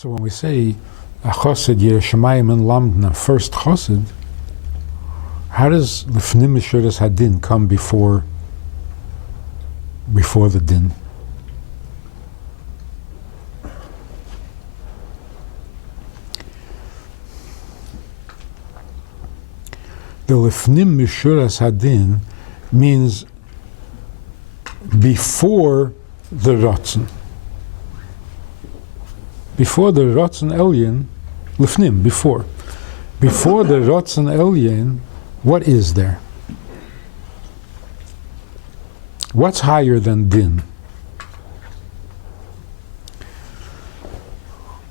So when we say a chassid Yerushalayim and Lamdna, first chassid, how does Lifnim Mishuras Hadin come before the din? The Lifnim Mishuras Hadin means before the Ratzon. Before the Ratzon Elyon, Lifnim, before. Before the Ratzon Elyon, what is there? What's higher than din?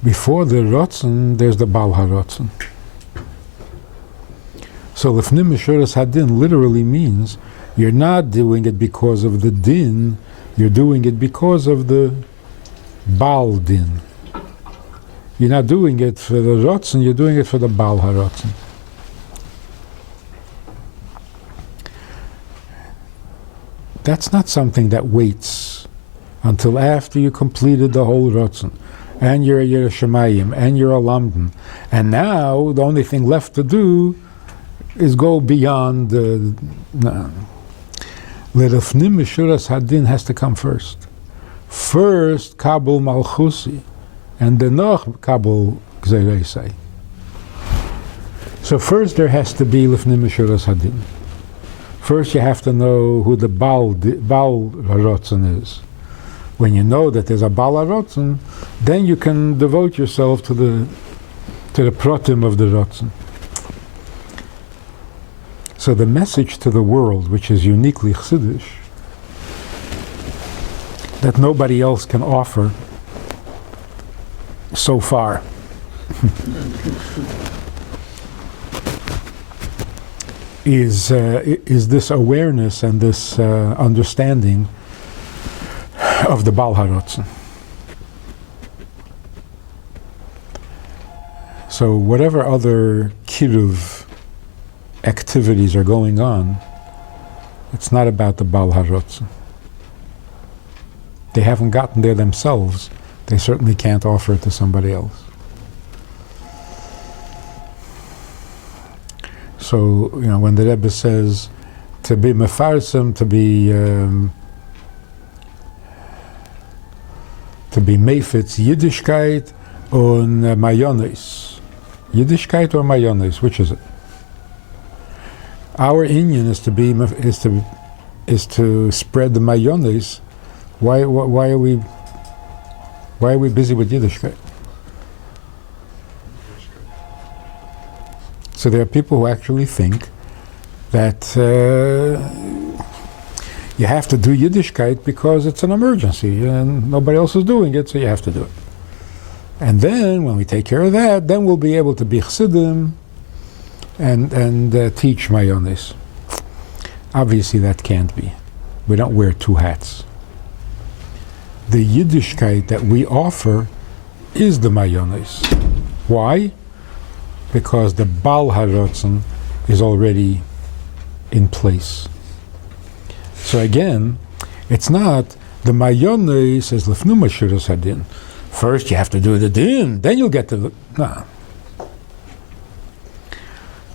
Before the Ratzon, there's the Baal HaRatzon. So Lifnim Mishuras Hadin literally means you're not doing it because of the din, you're doing it because of the Baal din. You're not doing it for the Ratzon, you're doing it for the Baal HaRatzon. That's not something that waits until after you completed the whole Ratzon, and you're a Yerushalayim, and you're a Lamdan, and now the only thing left to do is go beyond the... No. L'Lifnim Mishuras Hadin has to come first. First, Kabul Malchusi, and then Kabul Gzereisai. So first there has to be Lifnim Mishuras Hadin. First you have to know who the Baal HaRatzon is. When you know that there's a Baal HaRatzon, then you can devote yourself to the pratim of the Ratzon. So the message to the world, which is uniquely Chassidish, that nobody else can offer so far, is this awareness and this understanding of the Baal HaRatzon. So whatever other kiruv activities are going on, it's not about the Baal HaRatzon. They haven't gotten there themselves. They certainly can't offer it to somebody else. So, when the Rebbe says to be mefarsim, to be mefitz Yiddishkeit und Mayonis. Yiddishkeit or Mayonis, which is it? Our Indian is to spread the Mayonis. Why are we busy with Yiddishkeit? So there are people who actually think that you have to do Yiddishkeit because it's an emergency and nobody else is doing it, so you have to do it. And then, when we take care of that, then we'll be able to be Chassidim and teach Mayonis. Obviously that can't be. We don't wear two hats. The Yiddishkeit that we offer is the Mayonis. Why? Because the Baal HaRatzon is already in place. So again, it's not the Mayonis as Lifnim Mishuras Hadin. First you have to do the din, then you'll get to the... No.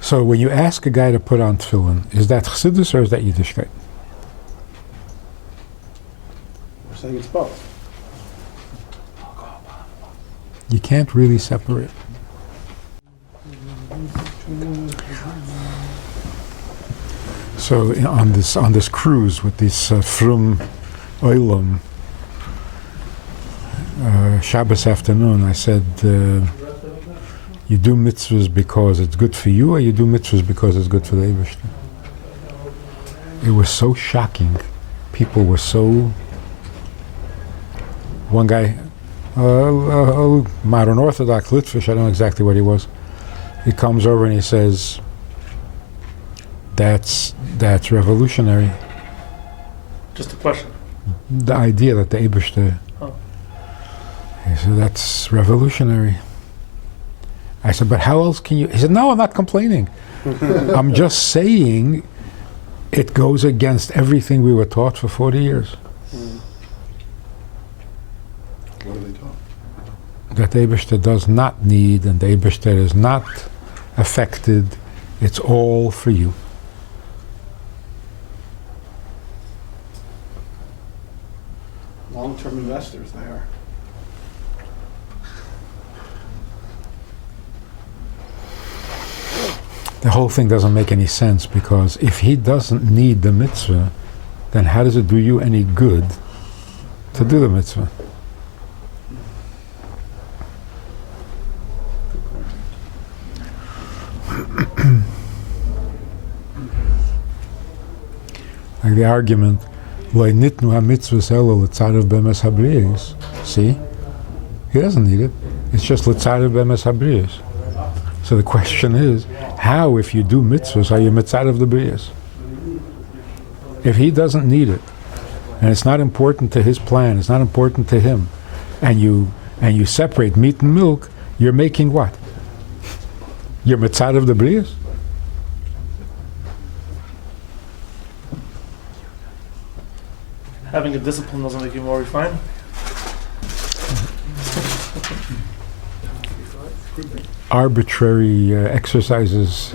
So when you ask a guy to put on tefillin, is that Chassidus or is that Yiddishkeit? We're saying it's both. You can't really separate. So on this cruise with this Frum Oilum, Shabbos afternoon, I said, you do mitzvahs because it's good for you, or you do mitzvahs because it's good for the Eibishter? It was so shocking. People were so... One guy, modern Orthodox Litvish, I don't know exactly what he was. He comes over and he says, that's revolutionary. Just a question. The idea that the Eibishter... He said, that's revolutionary. I said, but how else can you... He said, no, I'm not complaining. I'm just saying it goes against everything we were taught for 40 years. What are they taught? that the Eibishter does not need and the Eibishter is not affected. It's all for you. Long-term investors, they are. The whole thing doesn't make any sense, because if he doesn't need the mitzvah, then how does it do you any good to do the mitzvah? Like the argument, "Lo nitnu ha-mitzvahs elo l'tzarev b'emes habriyos." See, he doesn't need it. It's just l'tzarev b'emes habriyos. So the question is, how, if you do mitzvahs, are you mitzarev the briyos? If he doesn't need it, and it's not important to his plan, it's not important to him, and you separate meat and milk, you're making what? You're mitzarev the briyos? Having a discipline doesn't make you more refined. Arbitrary exercises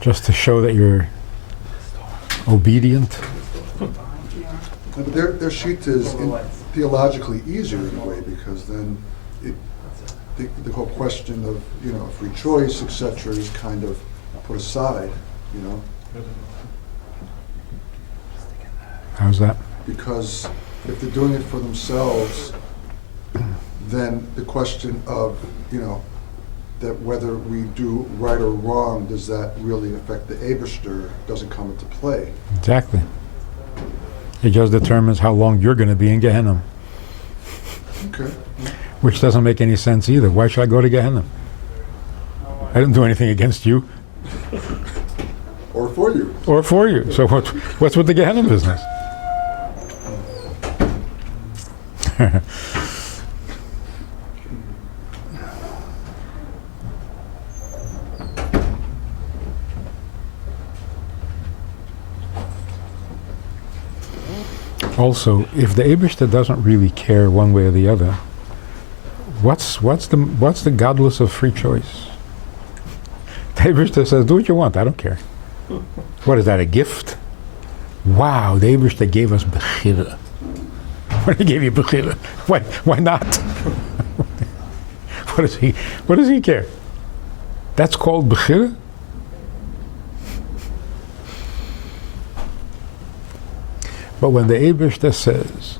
just to show that you're obedient. But their sheet is theologically easier in a way, because then the whole question of, free choice, etc., is kind of put aside, How's that? because if they're doing it for themselves, then the question of, that whether we do right or wrong, does that really affect the Eibishter, doesn't come into play. Exactly. It just determines how long you're going to be in Gehenna, Okay. which doesn't make any sense either. Why should I go to Gehenna? I didn't do anything against you Or for you. or for you. So what's with the Gehenna business? Also, if the Eibishter doesn't really care one way or the other, what's the godless of free choice? The Eibishter says, "Do what you want. I don't care." What is that? A gift? Wow! The Eibishter gave us bechira. When he gave you bechira, why not? What does he care? That's called bechira. But when the Eibishter says,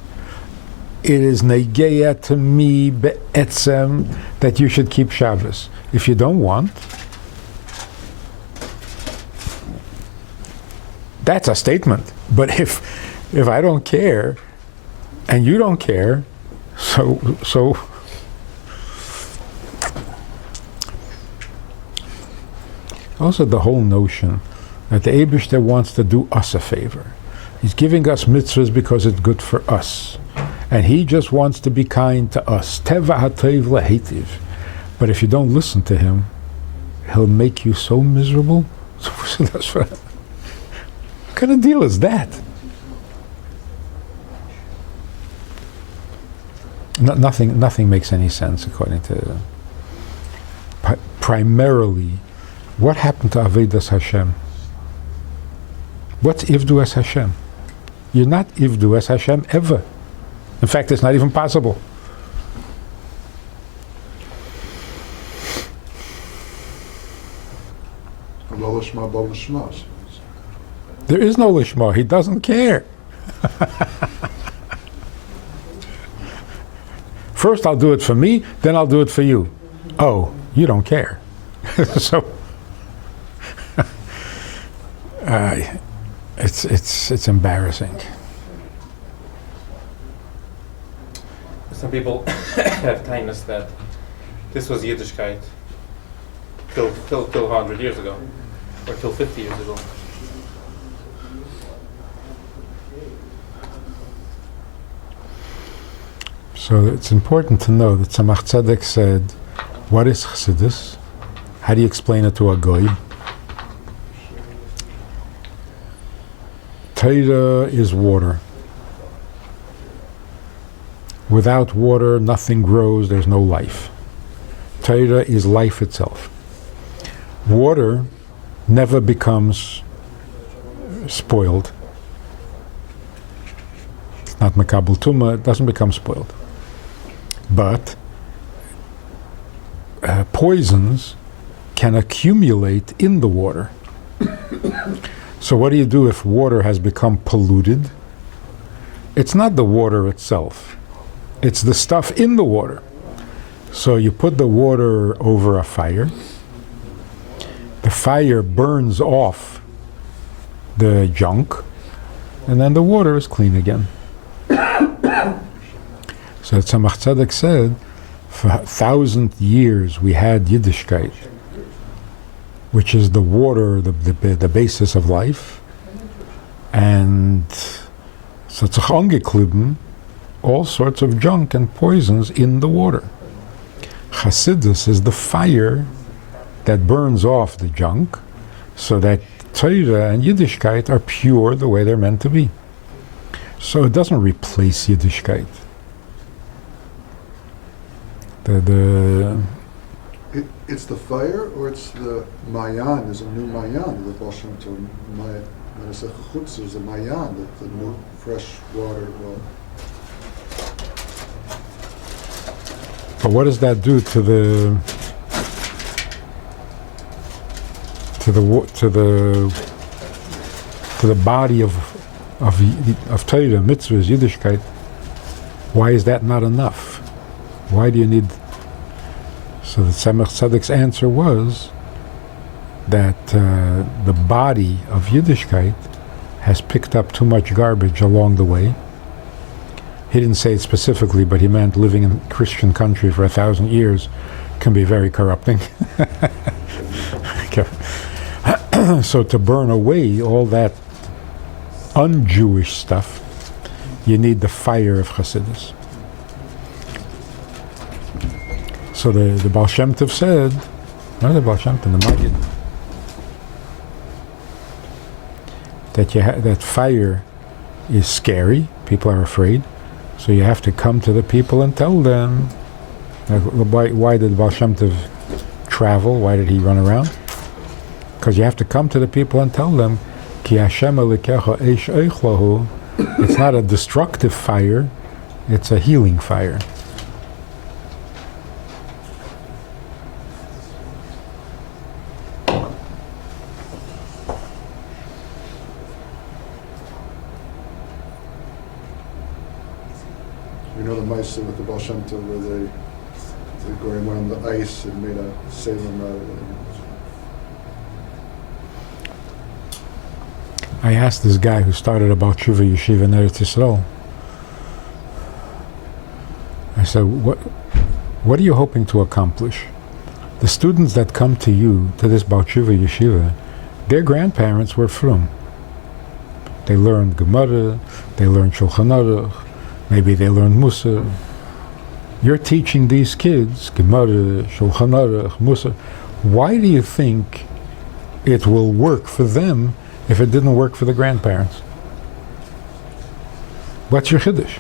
"It is negeya to me be'etzem that you should keep Shabbos," if you don't want, that's a statement. But if I don't care, and you don't care, so also the whole notion that the Eibishter wants to do us a favor. He's giving us mitzvahs because it's good for us. And he just wants to be kind to us. Teva ha'tov lehetiv. But if you don't listen to him, he'll make you so miserable. What kind of deal is that? Nothing makes any sense according to... Primarily, what happened to Avodas Hashem? What's Ivdu as Hashem? You're not Ivdu as Hashem ever. In fact, it's not even possible. Lo lishma bo lishma. There is no lishma. He doesn't care. First I'll do it for me, then I'll do it for you. Oh, you don't care. So it's embarrassing. Some people have kindness that this was Yiddishkeit till 100 years ago, or till 50 years ago. So it's important to know that Tzemach Tzedek said, what is Chassidus? How do you explain it to a goy? Torah is water. Without water, nothing grows, there's no life. Torah is life itself. Water never becomes spoiled. It's not makabel tuma, it doesn't become spoiled. But poisons can accumulate in the water. So what do you do if water has become polluted? It's not the water itself. It's the stuff in the water. So you put the water over a fire. The fire burns off the junk, and then the water is clean again. So Tzemach Tzedek said, for 1,000 years we had Yiddishkeit, which is the water, the basis of life, and so it's angekliben, all sorts of junk and poisons in the water. Chassidus is the fire that burns off the junk, so that Torah and Yiddishkeit are pure the way they're meant to be. So it doesn't replace Yiddishkeit. It's the fire, or it's the mayan? There's a new mayan. The Baal Shem Tov, Manaseh Chutz, there's a mayan, the new fresh water. Well, but what does that do to the body of Torah, mitzvahs, Yiddishkeit? Why is that not enough? Why do you need? So the Tzemach Tzedek's answer was that the body of Yiddishkeit has picked up too much garbage along the way. He didn't say it specifically, but he meant living in a Christian country for 1,000 years can be very corrupting. So to burn away all that un-Jewish stuff, you need the fire of Chassidus. So the Baal Shem Tov said, not the Baal Shem Tov, the Maggid, that fire is scary, people are afraid, so you have to come to the people and tell them. Why did Baal Shem Tov travel? Why did he run around? Because you have to come to the people and tell them, Ki Hashem Elikecha Eish Eichlahu. It's not a destructive fire, it's a healing fire. you know the mice with the Baal Shem Tov where they going around the ice and made a salem out of it. I asked this guy who started a Baal Tshuva yeshiva in Eretz Yisrael. I said, what are you hoping to accomplish? The students that come to you, to this Baal Tshuva yeshiva, their grandparents were frum. They learned Gemara, they learned Shulchan Aruch, maybe they learned Musa. You're teaching these kids Gemara, Shulchan Aruch, Musa. Why do you think it will work for them if it didn't work for the grandparents? What's your chiddush?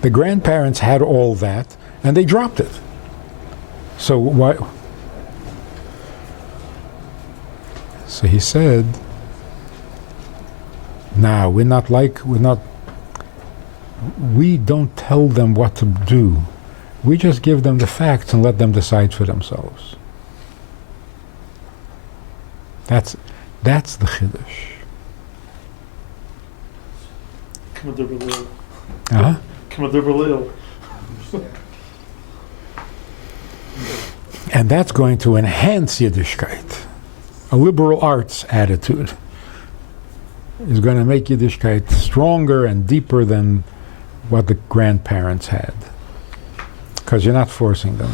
The grandparents had all that, and they dropped it. So why? So he said, "Now we don't tell them what to do. We just give them the facts and let them decide for themselves." That's the chiddush. Uh-huh. And that's going to enhance Yiddishkeit. A liberal arts attitude is going to make Yiddishkeit stronger and deeper than what the grandparents had. Because you're not forcing them.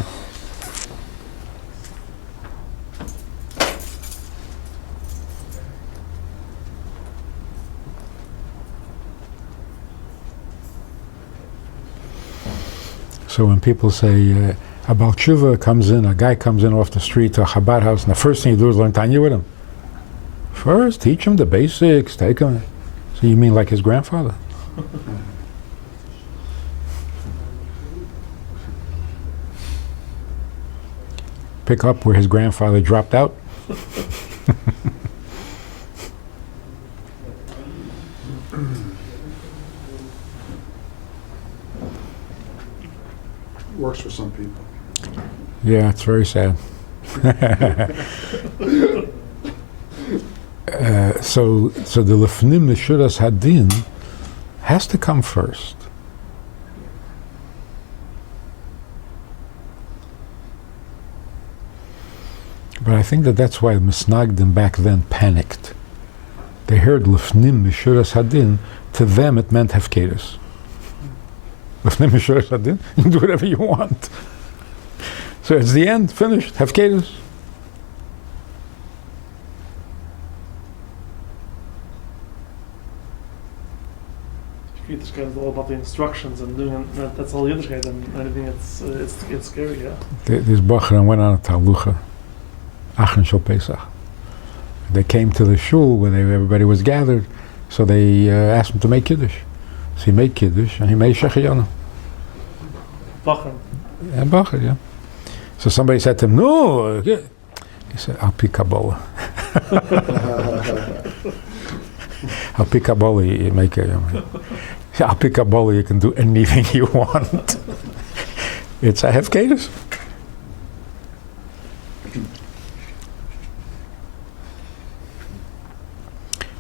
So when people say, a Baal Tshuva comes in, a guy comes in off the street to a Chabad house, and the first thing you do is learn Tanya with him. First, teach him the basics, take him. So you mean like his grandfather? pick up where his grandfather dropped out. Works for some people. Yeah, it's very sad. So the lefnim mishuras hadin has to come first. But I think that's why Misnagdim back then panicked. They heard lefnim mishuras hadin. To them, it meant hefkedus. Lefnim mishuras hadin. You can do whatever you want. So it's the end, finished, hefkedus. Yiddishkeit is all about the instructions and doing that's all Yiddishkeit, and anything it's scary, yeah. This Bachran went on a talucha, Achron Shel Pesach. They came to the shul where everybody was gathered, so they asked him to make Kiddush. So he made Kiddush, and he made Shechiyana. Bachram. And Bachar, yeah. So somebody said to him, no. He said, I'll pick Kabbalah. I'll pick Kabbalah, you make it. I'll pick Kabbalah, you can do anything you want. It's a hefkedus.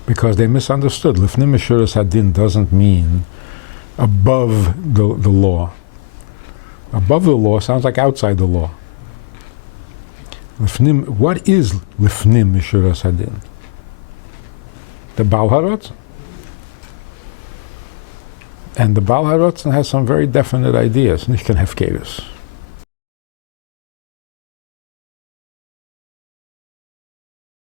Because they misunderstood. Lifnim mishuras hadin doesn't mean above the law. Above the law sounds like outside the law. Lifnim, what is lifnim mishuras hadin? The Baal HaRatzon. And the Baal HaRatzon has some very definite ideas. Nicht kein hefkedus.